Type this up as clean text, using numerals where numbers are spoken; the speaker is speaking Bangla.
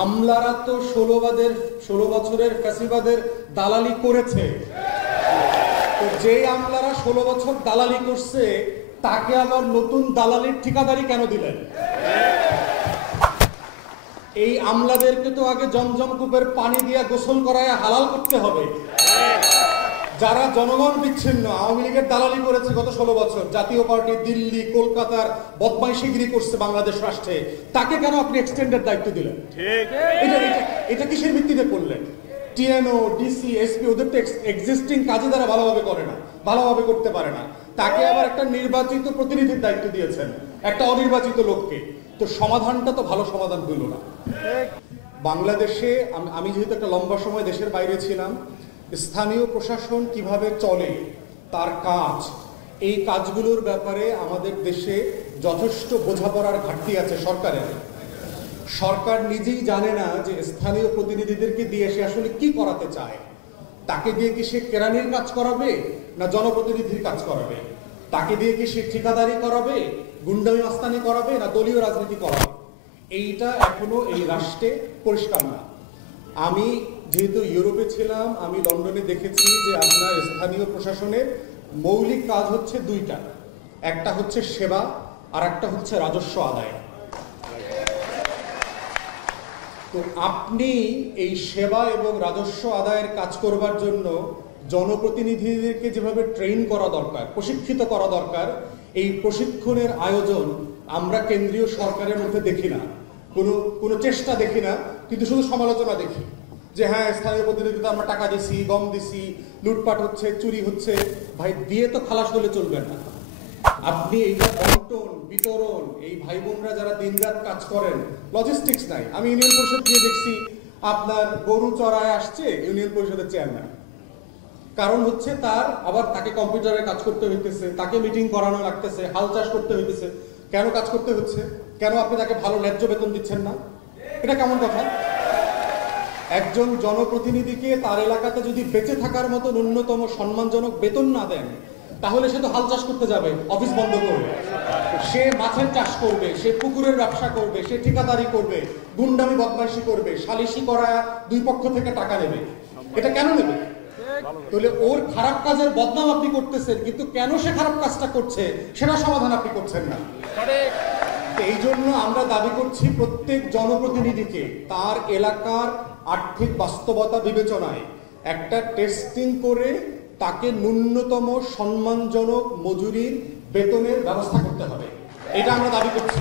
আমলারা তো 16 বছরের ফ্যাসিবাদের দালালি করেছে। তো যে আমলারা 16 বছর দালালি করছে তাকে আবার নতুন দালালির ঠিকাদারি কেন দিলেন? এই আমলাদেরকে তো আগে জমজম কূপের পানি দিয়ে গোসল করায় হালাল করতে হবে। যারা জনগণ বিচ্ছিন্ন আওয়ামী লীগের দালালি করেছে গত 16 বছর, জাতীয় পার্টি দিল্লি কলকাতার বদমাইশিগিরি করছে বাংলাদেশ রাষ্ট্রে, তাকে কেন আপনি এক্সটেন্ডেড দায়িত্ব দিলেন? এটা কিসের ভিত্তিতে করলেন? টিএনও, ডিসি, এসপি ওদের তো এক্সিস্টিং কাজে তারা ভালোভাবে করে না, ভালোভাবে করতে পারে না। তাকে আবার একটা নির্বাচিত প্রতিনিধির দায়িত্ব দিয়েছেন, একটা অনির্বাচিত লোককে। তো সমাধানটা তো ভালো সমাধান হইল না। বাংলাদেশে আমি যেহেতু একটা লম্বা সময় দেশের বাইরে ছিলাম, স্থানীয় প্রশাসন কিভাবে চলে, তার কাজ, এই কাজগুলোর ব্যাপারে আমাদের দেশে যথেষ্ট বোঝাপড়ার ঘাটতি আছে সরকারের। সরকার নিজেই জানে না যে স্থানীয় প্রতিনিধিদেরকে দিয়ে সে আসলে কি করাতে চায়। তাকে দিয়ে কি সে কেরানির কাজ করাবে না জনপ্রতিনিধির কাজ করাবে? তাকে দিয়ে কি সে ঠিকাদারি করাবে, গুন্ডামি মাস্তানি করাবে না দলীয় রাজনীতি করাবে? এইটা এখনো এই রাষ্ট্রে পরিষ্কার না। আমি যেহেতু ইউরোপে ছিলাম, আমি লন্ডনে দেখেছি যে আপনার স্থানীয় প্রশাসনের মৌলিক কাজ হচ্ছে দুইটা, একটা হচ্ছে সেবা আর একটা হচ্ছে রাজস্ব আদায়। তো আপনি এই সেবা এবং রাজস্ব আদায়ের কাজ করবার জন্য জনপ্রতিনিধিদেরকে যেভাবে ট্রেন করা দরকার, প্রশিক্ষিত করা দরকার, এই প্রশিক্ষণের আয়োজন আমরা কেন্দ্রীয় সরকারের মধ্যে দেখি না, কোনো চেষ্টা দেখি না, কিন্তু শুধু সমালোচনা দেখি যে হ্যাঁ স্থানীয় প্রতিনিধিতে আমরা টাকা দিছি, গম দিছি, লুটপাট হচ্ছে, চুরি হচ্ছে। ভাই, দিয়ে তো খালাস হলে চলবে না। আপনি এইটা বন্টন বিতরণ, এই ভাই বোনরা যারা দিনরাত কাজ করেন, লজিস্টিক্স নাই। আমি ইউনিয়ন পরিষদ গিয়ে দেখছি আপনার গরু চড়ায় আসছে ইউনিয়ন পরিষদের চেয়ারম্যান, কারণ হচ্ছে তাকে কম্পিউটারে কাজ করতে হইতেছে, তাকে মিটিং করানো লাগতেছে, হাল চাষ করতে হইতেছে। কেন কাজ করতে হচ্ছে? কেন আপনি তাকে ভালো ন্যায্য বেতন দিচ্ছেন না? এটা কেমন কথা? একজন জনপ্রতিনিধিকে তার এলাকাতে যদি বেঁচে থাকার মতো ন্যূনতম সম্মানজনক বেতন না দেন, তাহলে সে তো হাল চাষ করতে যাবে, অফিস বন্ধ করবে, সে মাছের চাষ করবে, সে পুকুরের ব্যবসা করবে, সে ঠিকাদারি করবে, গুন্ডামি বদমাইশি করবে, সালিশি করা, দুই পক্ষ থেকে টাকা নেবে। এটা কেন নেবে? তাহলে ওর খারাপ কাজের বদনাম আপনি করতেছেন, কিন্তু কেন সে খারাপ কাজটা করছে সেটা সমাধান আপনি করছেন না। এই জন্য আমরা দাবি করছি প্রত্যেক জনপ্রতিনিধিকে তার এলাকার আর্থিক বাস্তবতা বিবেচনায় একটা টেস্টিং করে তাকে ন্যূনতম সম্মানজনক মজুরির বেতনের ব্যবস্থা করতে হবে। এটা আমরা দাবি করছি।